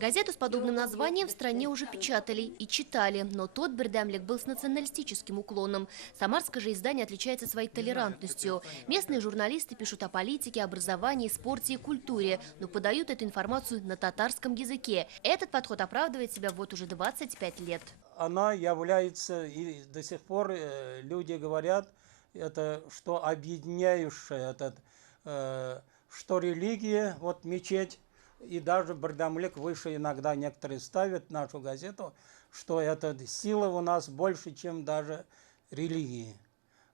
Газету с подобным названием в стране уже печатали и читали, но тот «Бердямлек» был с националистическим уклоном. Самарское же издание отличается своей толерантностью. Местные журналисты пишут о политике, образовании, спорте и культуре, но подают эту информацию на татарском языке. Этот подход оправдывает себя вот уже 25 лет. Она является, и до сих пор люди говорят, это что объединяющее, что религия, вот мечеть, и даже Бердямлек выше иногда некоторые ставят нашу газету, что эта сила у нас больше, чем даже религии.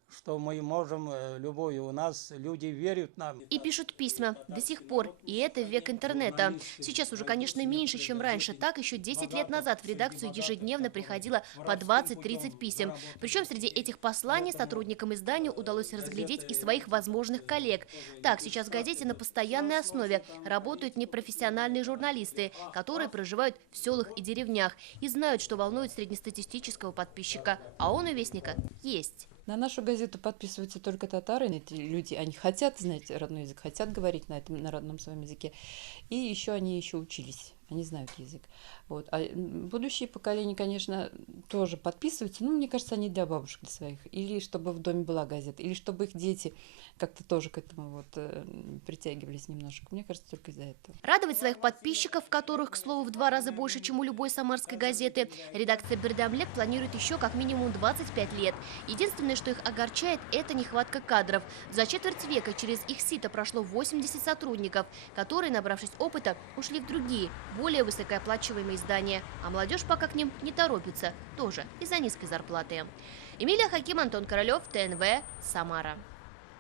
Что мы можем, любой у нас, люди верят нам. И пишут письма до сих пор, и это в век интернета. Сейчас уже, конечно, меньше, чем раньше. Так еще 10 лет назад в редакцию ежедневно приходило по 20-30 писем. Причем среди этих посланий сотрудникам издания удалось разглядеть и своих возможных коллег. Так, сейчас в газете на постоянной основе работают непрофессиональные журналисты, которые проживают в селах и деревнях и знают, что волнует среднестатистического подписчика. А он у Вестника есть. На нашу газету подписываются только татары. Эти люди, они хотят знать родной язык, хотят говорить на этом, на родном своем языке. И еще они учились, они знают язык. Вот. А будущие поколения, конечно, тоже подписываются. Ну, мне кажется, они для бабушек, для своих. Или чтобы в доме была газета, или чтобы их дети как-то тоже к этому притягивались немножко. Мне кажется, только из-за этого. Радовать своих подписчиков, которых, к слову, в 2 раза больше, чем у любой самарской газеты, редакция «Бердямлек» планирует еще как минимум 25 лет. Единственное, что их огорчает, это нехватка кадров. За четверть века через их сито прошло 80 сотрудников, которые, набравшись опыта, ушли в другие, более высокооплачиваемые издания. А молодежь пока к ним не торопится, тоже из-за низкой зарплаты. Эмилия Хаким, Антон Королев, ТНВ, Самара.